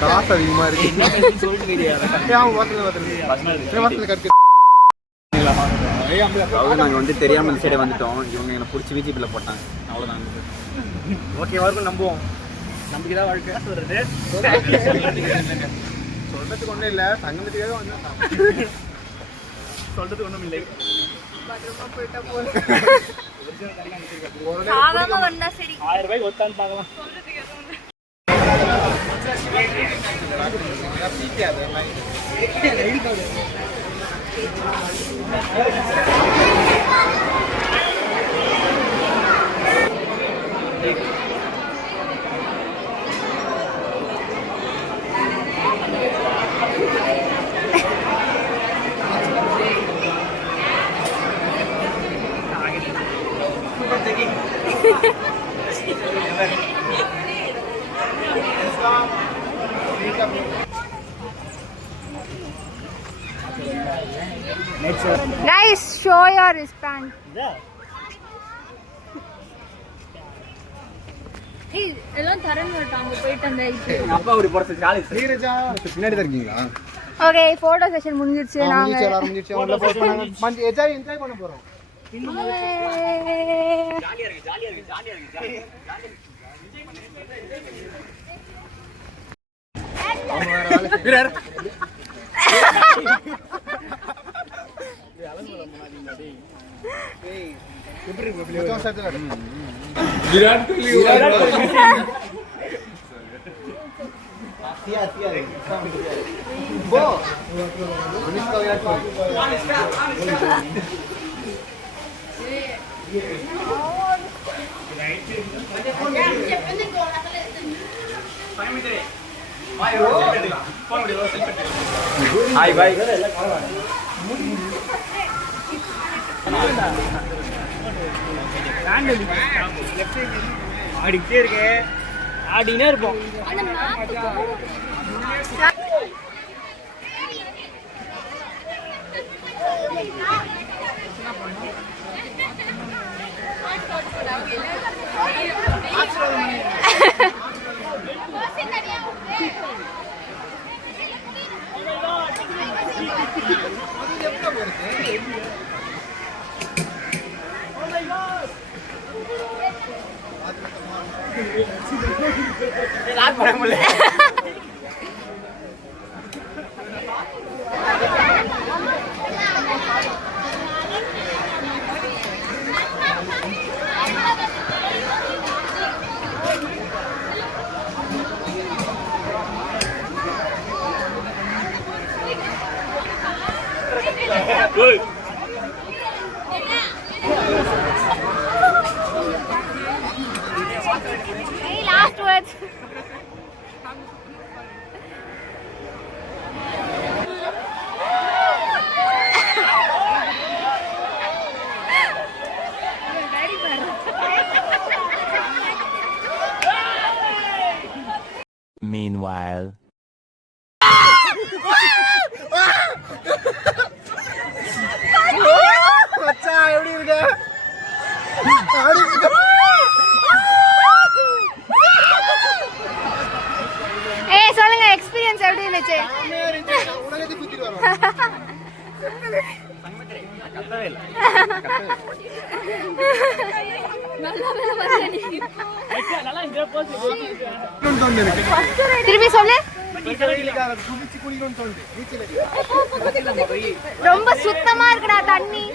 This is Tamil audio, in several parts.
காசு அதிகமா இருக்கு. நாங்கள் வந்து தெரியாமல் இந்த சைடே வந்துட்டோம். இவங்க என்னை பிடிச்சி விஜிபியில் போட்டாங்க. அவ்வளோதான். ஓகேவா இருக்கும், நம்புவோம். நம்பிக்கை தான் வாழ்க்கை. சொல்றதுக்கு ஒன்றும் இல்லை, சங்கமத்துக்காக வந்தோம். சொல்றதுக்கு ஒன்றும் இல்லை. ₹1000 ஒத்தான்னு பார்க்கலாம். Guys, show your wristband. Hey, எல்லாம் தரேன்னு சொல்லிட்டாங்க. போயிட்டு அந்த அப்பா ஒரு போறது சாலி சீரியஸா பின்னாடி தான் இருக்கீங்களா? ஓகே, போட்டோ செஷன் முடிஞ்சிருச்சு. நாங்க முடிஞ்சிருச்சு. உள்ள போஸ்ட் பண்ணாங்க. மஞ்ச என்ஜாய் பண்ண போறோம். ஜாலியா இருக்கு. विराट कोहली हाय भाई ஆடிக்கிட்டே இருக்கே ஆடினே இருப்போம். Good. Hey, last words. Meanwhile. சொல்லுங்க எக்ஸ்பீரியன்ஸ் எப்படி இருந்துச்சு? திருப்பி சொல்லு. ரொம்ப சுத்தமா இருக்குடா தண்ணி.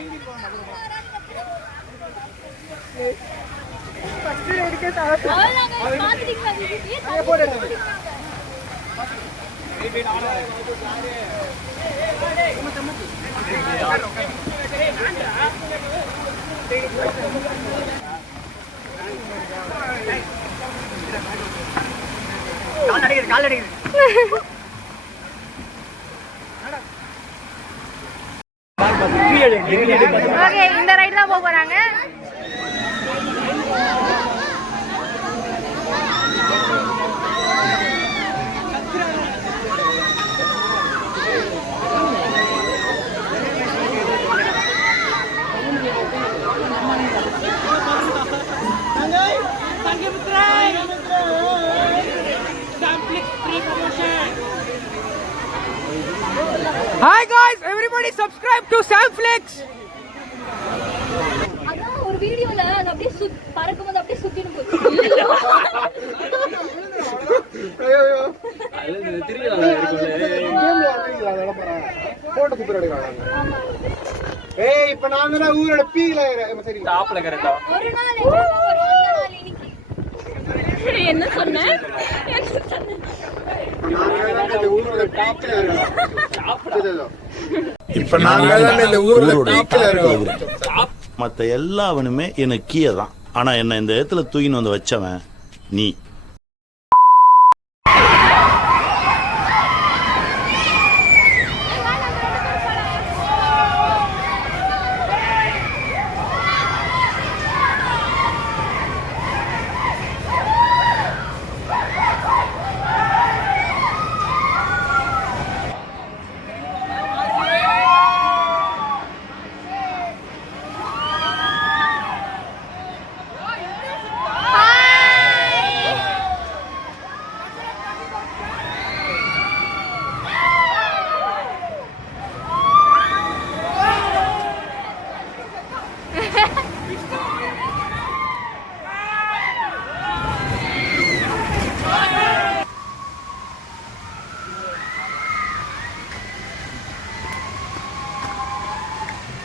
இந்த ரைட் தான் போக போறாங்க. Thank you, Hi guys, everybody subscribe to Samflex. அதான் ஒரு வீடியோல அது அப்படியே பறக்கும்போது அப்படியே சுத்திட்டு போகுது. ஏய் இப்ப நான் தான் ஊரோட பீல சரி டாப்ல கரெக்ட்டா ஒரு நாள் இன்னைக்கு என்ன சொன்ன? ஊரோட டாப்ல இப்ப நாங்க இந்த ஊரோட டாப்ல இருக்கோம். மத்த எல்லாவனுமே எனக்கு கீழே தான். ஆனா என்ன இந்த இடத்துல தூக்கின்னு வந்து வச்சவன் நீ.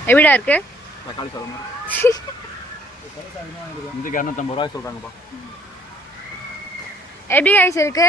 எப்படிடா இருக்கு? தக்காளி சாதம் இந்த 250 ரூபாய் சொல்றாங்கப்பா. எப்படி கைஸ் இருக்கு?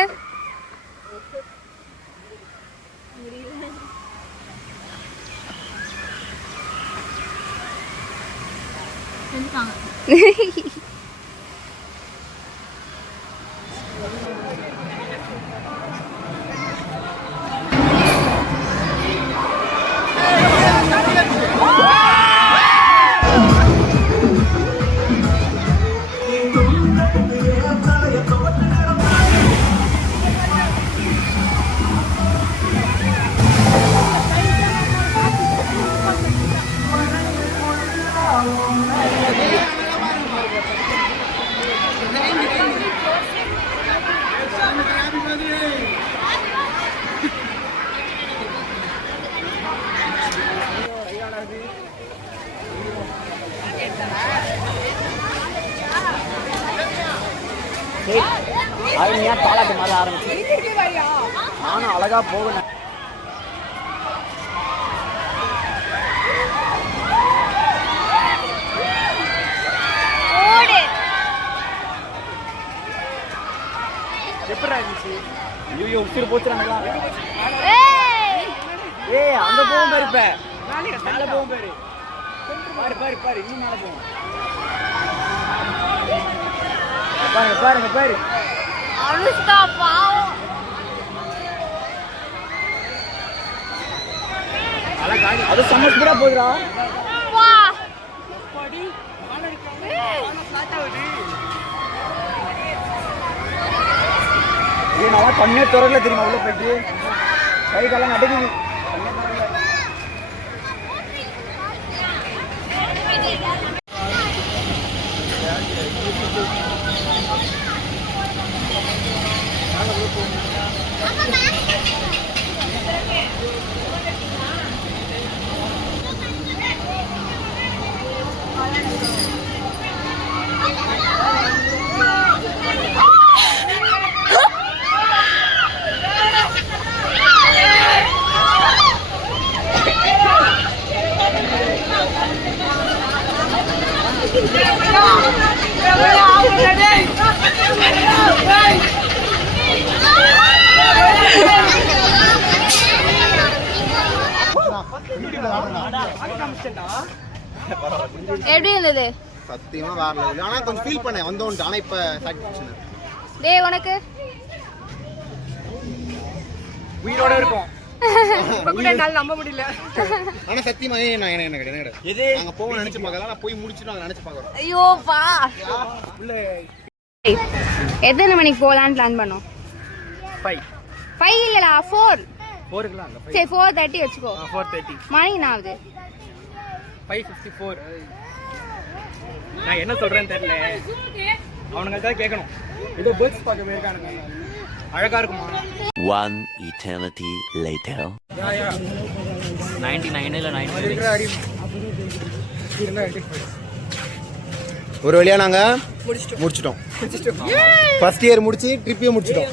அருமையா பாலாட்டு மாதிரி ஆரம்பிச்சு நானும் அழகா போகணும். எப்படி இருந்துச்சு? ஐயோ உயிர் போச்சுறாங்களா? ஏய் அங்க போகும் பாரு, இப்ப மேல போகும் பாரு, பாரு பாரு பாரு, இன்னும் மேல போகும் பாருங்க பாருங்க பாரு. அனுஷ்கா பாவம். அது செம்ம ஸ்பீடா போகுதுடா. வா ஏய் நான் கண்ணே திறக்கல தெரியுமா, உள்ள போயிட்டு கை காலம் நடுங்குது. எப்படி இருந்தது? சத்தியமா வேற லெவல். ஆனா கொஞ்சம் ஃபீல் பண்ணேன் வந்தோம். ஆனா இப்ப சாட்டிஸ்ஃபேக்ஷன். டேய் உனக்கு உயிரோட இருக்கும். நம்ப முடியல. ஆனா சத்தியமா நான் என்ன கிடையாது. நாங்க போக நினைச்சு பார்க்கல. நான் போய் முடிச்சிட்டு நாங்க நினைச்சு பார்க்கறோம். ஐயோ பா. எத்தனை மணிக்கு போலான்னு பிளான் பண்ணோம்? 5 இல்லடா 4. 4க்குலாம் அங்க சரி 4:30 வெச்சுக்கோ. 4:30. மணி என்ன ஆகுது? 5:54. நான் என்ன சொல்றேன்னு தெரியல. அவனுங்க தான் கேட்கணும். ஏதோ பேர்ட்ஸ் பார்க்க போயிருக்கானுங்க. அழகா இருக்குமா? One eternity later. 99 இல்லை 99. ஒரு வழியா நாங்க முடிச்சிட்டோம். ஃபர்ஸ்ட் இயர் முடிச்சு ட்ரிப்பையும் முடிச்சிட்டோம்.